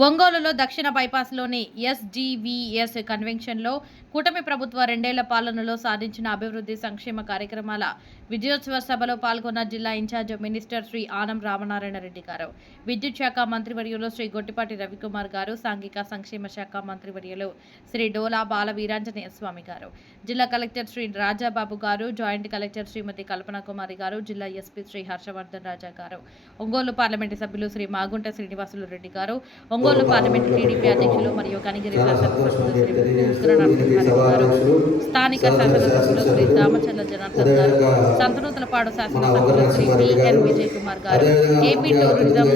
ఒంగోలులో దక్షిణ బైపాస్లోని ఎస్జీవీఎస్ కన్వెన్షన్లో కూటమి ప్రభుత్వ 2 ఏళ్ల పాలనలో సాధించిన అభివృద్ధి సంక్షేమ కార్యక్రమాల విజయోత్సవ సభలో పాల్గొన్న జిల్లా ఇన్ఛార్జ్ మినిస్టర్ శ్రీ ఆనం రామనారాయణ రెడ్డి గారు, విద్యుత్ శాఖ మంత్రివర్యులు శ్రీ గొట్టిపాటి రవికుమార్ గారు, సాంఘిక సంక్షేమ శాఖ మంత్రివర్యులు శ్రీ డోలా బాల వీరాంజనేయ స్వామి గారు, జిల్లా కలెక్టర్ శ్రీ రాజాబాబు గారు, జాయింట్ కలెక్టర్ శ్రీమతి కల్పనా కుమారి గారు, జిల్లా ఎస్పీ శ్రీ హర్షవర్ధన్ రాజా గారు, ఒంగోలు పార్లమెంటు సభ్యులు శ్రీ మాగుంట శ్రీనివాసులు రెడ్డి గారు, ఒంగోలు పార్లమెంట్ టీడీపీ అధ్యక్షులు మరియు కనిగిరి శాసనసభ్యులు శ్రీ ఉగ్రనరసింహారెడ్డి గారు, స్థానిక శాసనసభ్యులు శ్రీ దామచర్ల జనార్దన్ గారు, సంతనూతలపాడు శాసనసభ్యులు శ్రీ పిఎన్ విజయ్ కుమార్ గారు, AP tourism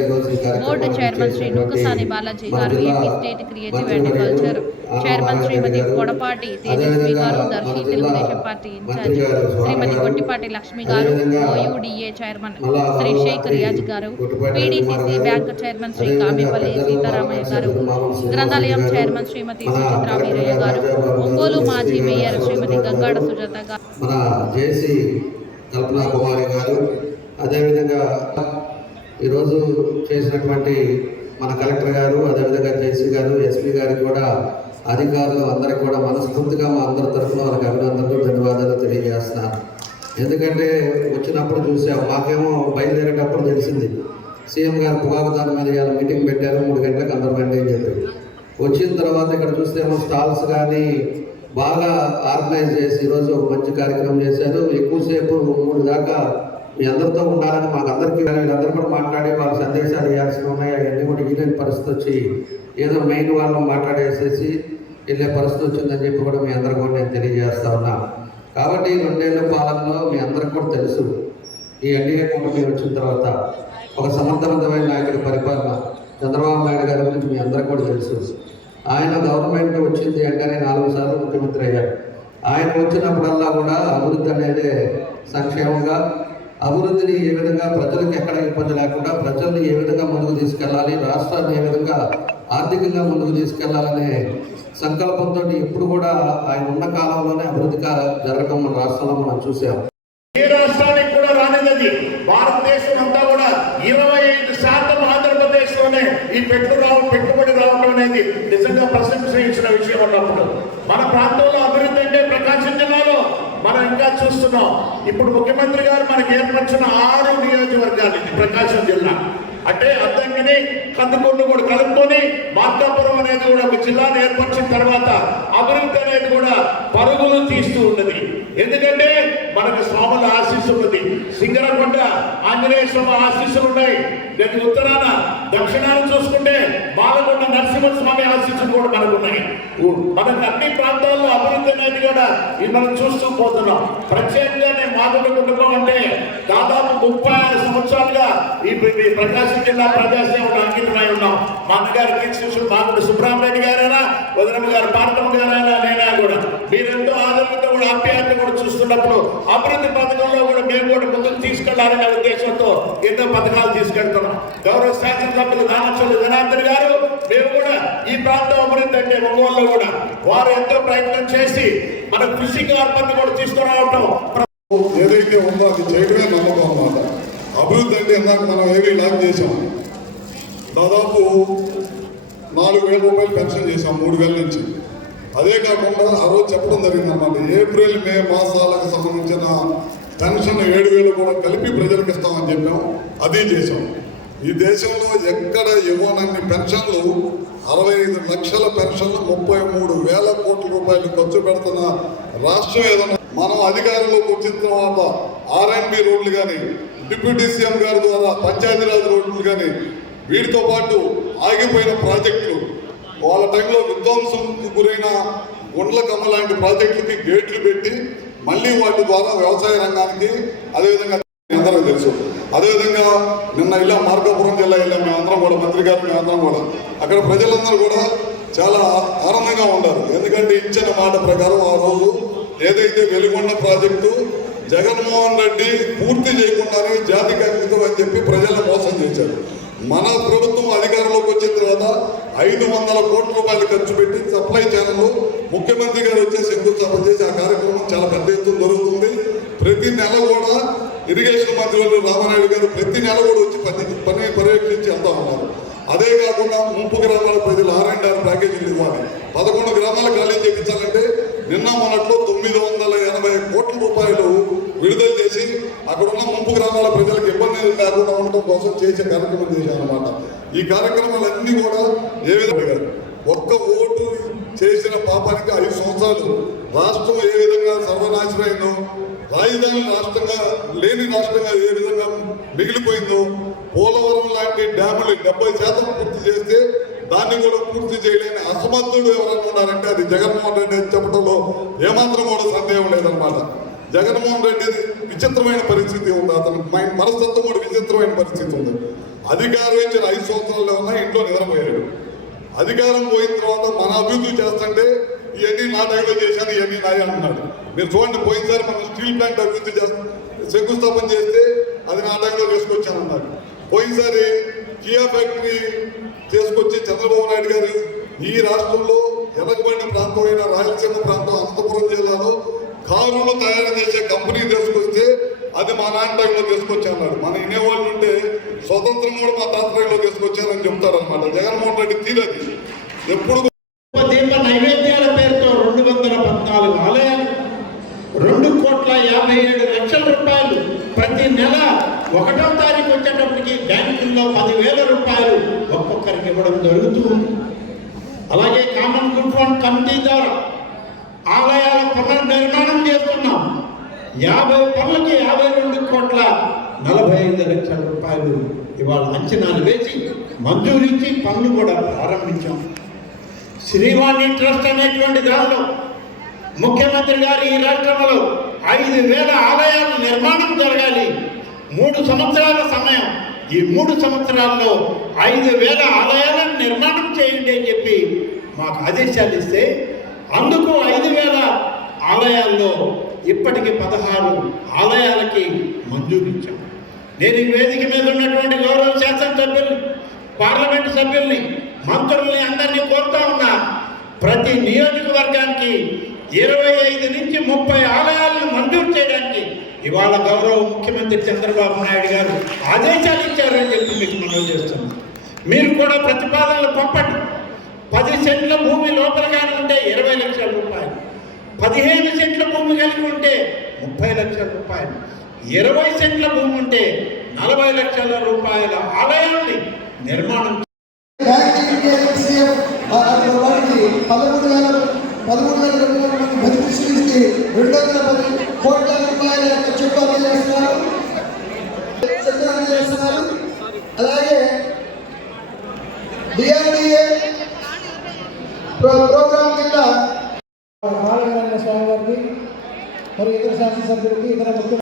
board chairman Shri Nookasani Balaji గారు, AP state creative and culture chairman Shrimati Podapati Tejaswi గారు, దర్శి తెలుగుదేశం పార్టీ ఇన్ఛార్జ్ శ్రీమతి గొట్టిపాటి లక్ష్మి గారు, ఓయూడీఏ చైర్మన్ శ్రీ షేక్ రియాజ్ గారు, PDCC bank chairman Shri Kamepalli Sitaramaiah గారు, గ్రంథాలయం చైర్మన్ శ్రీమతి సుచిత్రా వీరయ్య గారు, ఒంగోలు మాజీ మేయర్ శ్రీమతి గంగాడ సుజాత గారు, మన జేసీ కల్పనా కుమారి గారు, అదేవిధంగా ఈరోజు చేసినటువంటి మన కలెక్టర్ గారు, అదేవిధంగా జేసీ గారు, ఎస్పీ గారికి కూడా, అధికారులు అందరికీ కూడా మనస్ఫూర్తిగా మా అందరి తరఫున వాళ్ళకి అభినందనలు, ధన్యవాదాలు తెలియజేస్తున్నాను. ఎందుకంటే వచ్చినప్పుడు చూసాం, మాకేమో బయలుదేరేటప్పుడు తెలిసింది సీఎం గారు పొగాకు దాని మీద ఇవాళ మీటింగ్ పెట్టారు 3 గంటలకు అందరూ రండి అని చెప్పి. వచ్చిన తర్వాత ఇక్కడ చూస్తేమో స్టాల్స్ కానీ బాగా ఆర్గనైజ్ చేసి ఈరోజు ఒక మంచి కార్యక్రమం చేశారు. ఎక్కువసేపు 3 దాకా మీ అందరితో ఉండాలని మాకు అందరికీ వీళ్ళందరూ కూడా మాట్లాడి వాళ్ళ సందేశాలు ఇవ్వాల్సి ఉన్నాయి. అవన్నీ కూడా ఈలేని పరిస్థితి వచ్చి ఏదో మెయిన్ వాళ్ళని మాట్లాడేసేసి వెళ్ళే పరిస్థితి వచ్చిందని చెప్పి కూడా మీ అందరూ కూడా నేను తెలియజేస్తా ఉన్నా. కాబట్టి 2 ఏళ్ల పాలనలో మీ అందరికి కూడా తెలుసు, ఈ ఎన్డీఏ కూటమి వచ్చిన తర్వాత ఒక సమర్థవంతమైన నాయకుడి పరిపాలన చంద్రబాబు నాయుడు గారి గురించి మీ అందరికీ కూడా తెలుసు. ఆయన గవర్నమెంట్ వచ్చింది వెంటనే 4 సార్లు ముఖ్యమంత్రి అయ్యారు. ఆయన వచ్చినప్పుడల్లా కూడా అభివృద్ధి అనేది సంక్షేమంగా, అభివృద్ధిని ఏ విధంగా ప్రజలకు ఎక్కడ ఇబ్బంది లేకుండా ప్రజల్ని ఏ విధంగా ముందుకు తీసుకెళ్ళాలి, రాష్ట్రాన్ని ఏ విధంగా ఆర్థికంగా ముందుకు తీసుకెళ్లాలనే సంకల్పంతో ఎప్పుడు కూడా ఆయన ఉన్న కాలంలోనే అభివృద్ధి జరగడం మన రాష్ట్రంలో మనం చూసాం. ఏ రాష్ట్రానికి కూడా రానిది భారతదేశం అంతా కూడా 25% ఆంధ్రప్రదేశ్లోనే ఈ పెట్టుబడి రావడం అనేది నిజంగా ప్రశంసించిన విషయం ఉన్నప్పుడు మన ప్రాంతంలో అభివృద్ధి అంటే ప్రకాశం జిల్లాలో మనం ఇంకా చూస్తున్నాం. ఇప్పుడు ముఖ్యమంత్రి గారు మనకి ఏర్పరిచిన 6 నియోజకవర్గాలు ప్రకాశం జిల్లా అంటే అద్దంకిని కందుకూరును కూడా కలుపుకొని మార్కాపురం అనేది కూడా ఒక జిల్లాను ఏర్పరిచిన తర్వాత అభివృద్ధి అనేది కూడా పరుగులు తీస్తూ ఉన్నది. ఎందుకంటే మనకు స్వాముల ఆశీస్సు ఉన్నది, సింగరకొండ ఆంజనేయ స్వామి ఆశీస్సులు ఉన్నాయి, దానికి ఉత్తరాన దక్షిణాన చూసుకుంటే బాలకొండ నరసింహస్వామి ఆశీస్సులు కూడా మనకు ఉన్నాయి. మనకు అన్ని ప్రాంతాల్లో అభివృద్ధి అనేది కూడా మనం చూస్తూ పోతున్నాం. ప్రత్యేకంగా నేను మాగుంట కుటుంబం అంటే దాదాపు 36 సంవత్సరాలుగా ఈ ప్రకాశం జిల్లా ప్రజాసేవకు అంకితమై ఉన్నాం. మా అన్నగారి శిష్యులు మాగుంట సుబ్రహ్మణ్య గారైనా, వదనమ్మ గారు పార్వతమ్మ గారైనా, నేనా కూడా మీరెంతో ఆదరణతో కూడా ఆప్యాయత కూడా చూస్తున్నప్పుడు అభివృద్ధి పథకంలో కూడా మేము కూడా ముందుకు తీసుకెళ్లాలనే ఉద్దేశంతో ఎన్నో పథకాలు తీసుకెళ్తున్నాం. గౌరవ శాసనసభ్యులు దామచర్ల జనార్దన్ గారు, మేము కూడా ఈ ప్రాంతం అభివృద్ధి అంటే ఒంగోలులో కూడా వారు ఎంతో ప్రయత్నం చేసి మన కృషి కార్పణ్ణి కూడా తీసుకురావటం ఏదైతే ఉందో అది చేయడమే నమ్మకం అన్నమాట. అభివృద్ధి అంటే ఇందాక మనం ఏవి లాక్ చేసాం, దాదాపు 4,000 రూపాయలు పెన్షన్ చేసాం 3 వేల నుంచి. అదే కాకుండా ఆ రోజు చెప్పడం జరిగిందన్నమాట, ఏప్రిల్ మే మాసాలకు సంబంధించిన పెన్షన్ 7,000 కూడా కలిపి ప్రజలకు ఇస్తామని చెప్పాం. అది చేసాం. ఈ దేశంలో ఎక్కడ ఇవ్వనన్ని పెన్షన్లు 65 లక్షల పెన్షన్లు 33,000 కోట్ల రూపాయలు ఖర్చు పెడుతున్న రాష్ట్రం ఏదన్నా. మనం అధికారంలోకి వచ్చిన తర్వాత ఆర్ఎండ్బి రోడ్లు కానీ, డిప్యూటీ సీఎం గారి ద్వారా పంచాయతీరాజ్ రోడ్లు కానీ, వీటితో పాటు ఆగిపోయిన ప్రాజెక్టులు, వాళ్ళ టైంలో విధ్వంసంకు గురైన గుండ్లకమ్మ లాంటి ప్రాజెక్టులకి గేట్లు పెట్టి మళ్ళీ వాటి ద్వారా వ్యవసాయ రంగానికి, అదేవిధంగా అందరూ తెలుసు. అదేవిధంగా నిన్న ఇలా మార్కాపురం జిల్లా వెళ్ళాం మేమందరం కూడా, మంత్రి గారు మేమందరం కూడా. అక్కడ ప్రజలందరూ కూడా చాలా ఆనందంగా ఉన్నారు. ఎందుకంటే ఇచ్చిన మాట ప్రకారం ఆ రోజు ఏదైతే వెలుగొండ ప్రాజెక్టు జగన్మోహన్ రెడ్డి పూర్తి చేయకుండానే జాతికి అంకితం అని చెప్పి ప్రజలను మోసం చేశారు. మన ప్రభుత్వం అధికారంలోకి వచ్చిన తర్వాత 500 కోట్ల రూపాయలు ఖర్చు పెట్టి సప్లై ఛానల్ ముఖ్యమంత్రి గారు వచ్చేసి శంకుస్థాపన చేసి ఆ కార్యక్రమం చాలా పెద్ద ఎత్తున జరుగుతుంది. ప్రతి నెల కూడా ఇరిగేషన్ మంత్రి రామానాయుడు గారు ప్రతి నెల కూడా వచ్చి పని పర్యవేక్షించి వెళ్తా ఉన్నారు. అదే కాకుండా ముంపు గ్రామాల ప్రజలు R&R ప్యాకేజీలు ఇవ్వాలి. 11 గ్రామాల ఖాళీ చేయించాలంటే నిన్న మొన్నట్లో 980 కోట్ల రూపాయలు విడుదల చేసి అక్కడ ఉన్న ముంపు గ్రామాల ప్రజలకు ఇబ్బంది లేకుండా ఉండటం కోసం చేసే కార్యక్రమం చేశామన్నమాట. ఈ కార్యక్రమాలన్నీ కూడా ఏ విధంగా ఒక్క ఓటు చేసిన పాపానికి 5 సంవత్సరాలు రాష్ట్రం ఏ విధంగా సర్వనాశనమైందో, రాజధాని రాష్ట్రంగా లేని రాష్ట్రంగా ఏ విధంగా మిగిలిపోయిందో, పోలవరం లాంటి డ్యాములు 70% పూర్తి చేస్తే దాన్ని కూడా పూర్తి చేయలేని అసమర్థుడు ఎవరన్నా ఉన్నారంటే అది జగన్మోహన్ రెడ్డి అని చెప్పడంలో ఏమాత్రం కూడా సందేహం లేదనమాట. జగన్మోహన్ రెడ్డి విచిత్రమైన పరిస్థితి ఉంది, అతని మనస్తత్వం కూడా విచిత్రమైన పరిస్థితి ఉంది. అధికారం ఇచ్చిన 5 సంవత్సరాల్లో ఉన్నా ఇంట్లో నిద్రపోయాడు. అధికారం పోయిన తర్వాత మన అభివృద్ధి చేస్తుంటే ఇవన్నీ నా టైంలో చేశాను, ఇవన్నీ నాయ అన్నాడు. మీరు చూడండి, పోయినసారి మనం స్టీల్ ప్లాంట్ అభివృద్ధి శంకుస్థాపన చేస్తే అది నా టైంలో తీసుకొచ్చానన్నాడు. పోయినసారి కియా ఫ్యాక్టరీ తీసుకొచ్చి చంద్రబాబు నాయుడు గారు ఈ రాష్ట్రంలో వెనకబడిన ప్రాంతమైన రాయలసీమ ప్రాంతం అనంతపురం జిల్లాలో కారులు తయారు చేసే కంపెనీ తీసుకొస్తే అది మా నాన్న టైంలో తీసుకొచ్చాన్నాడు. మన వినేవాళ్ళు ఉంటే స్వతంత్రం కూడా మా తాత టైంలో తీసుకొచ్చారని చెప్తారనమాట. జగన్మోహన్ రెడ్డి తీరది ఎప్పుడు దీప నైవేద్యాల పేరుతో 214 ఆలయాలు, 2,57,00,000 రూపాయలు ప్రతి నెల 1వ తారీఖు వచ్చేటప్పటికి బ్యాంకుల్లో 10,000 రూపాయలు ఒక్కొక్కరికి ఇవ్వడం జరుగుతుంది. అలాగే కామన్ గుడ్ ఫండ్ కమిటీ ద్వారా ఆలయాల పునర్నిర్మాణం చేస్తున్నాం. 50 పనులకి 52,45,00,000 రూపాయలు ఇవాళ అంచనాలు వేసి మంజూరించి పనులు కూడా ప్రారంభించాం. శ్రీవాణి ట్రస్ట్ అనేటువంటి దానిలో ముఖ్యమంత్రి గారు ఈ రాష్ట్రంలో 5,000 ఆలయాల నిర్మాణం జరగాలి, 3 సంవత్సరాల సమయం, ఈ 3 సంవత్సరాల్లో 5,000 ఆలయాలను నిర్మాణం చేయండి అని చెప్పి మాకు ఆదేశాలు ఇస్తే అందుకు 5,000 ఆలయాల్లో ఇప్పటికి 16 ఆలయాలకి మంజూరు ఇచ్చాం. నేను ఈ వేదిక మీద ఉన్నటువంటి గౌరవ శాసనసభ్యుల్ని, పార్లమెంటు సభ్యుల్ని, మంత్రుల్ని అందరినీ కోరుతా ఉన్నా, ప్రతి నియోజకవర్గానికి 25 నుంచి 30 ఆలయాలను మంజూరు చేయడానికి ఇవాళ గౌరవ ముఖ్యమంత్రి చంద్రబాబు నాయుడు గారు ఆదేశాలు ఇచ్చారని చెప్పి మీకు మనవి చేస్తున్నాం. మీరు కూడా ప్రతిపాదనలు పంపండి. 10 సెంట్ల భూమి లోపలగానే ఉంటే 20 లక్షల రూపాయలు, 15 సెంట్ల భూమి కలిగి ఉంటే 30 లక్షల రూపాయలు, 20 సెంట్ల భూమి ఉంటే 40 లక్షల రూపాయల ఆలయాన్ని నిర్మాణం 210 కోట్ల రూపాయల చెక్ చేస్తున్నారు. అలాగే DRDA ప్రోగ్రాం కింద స్వామి గారికి మరియు ఇతర శాసనసభ్యులకి, ఇతర ముఖ్య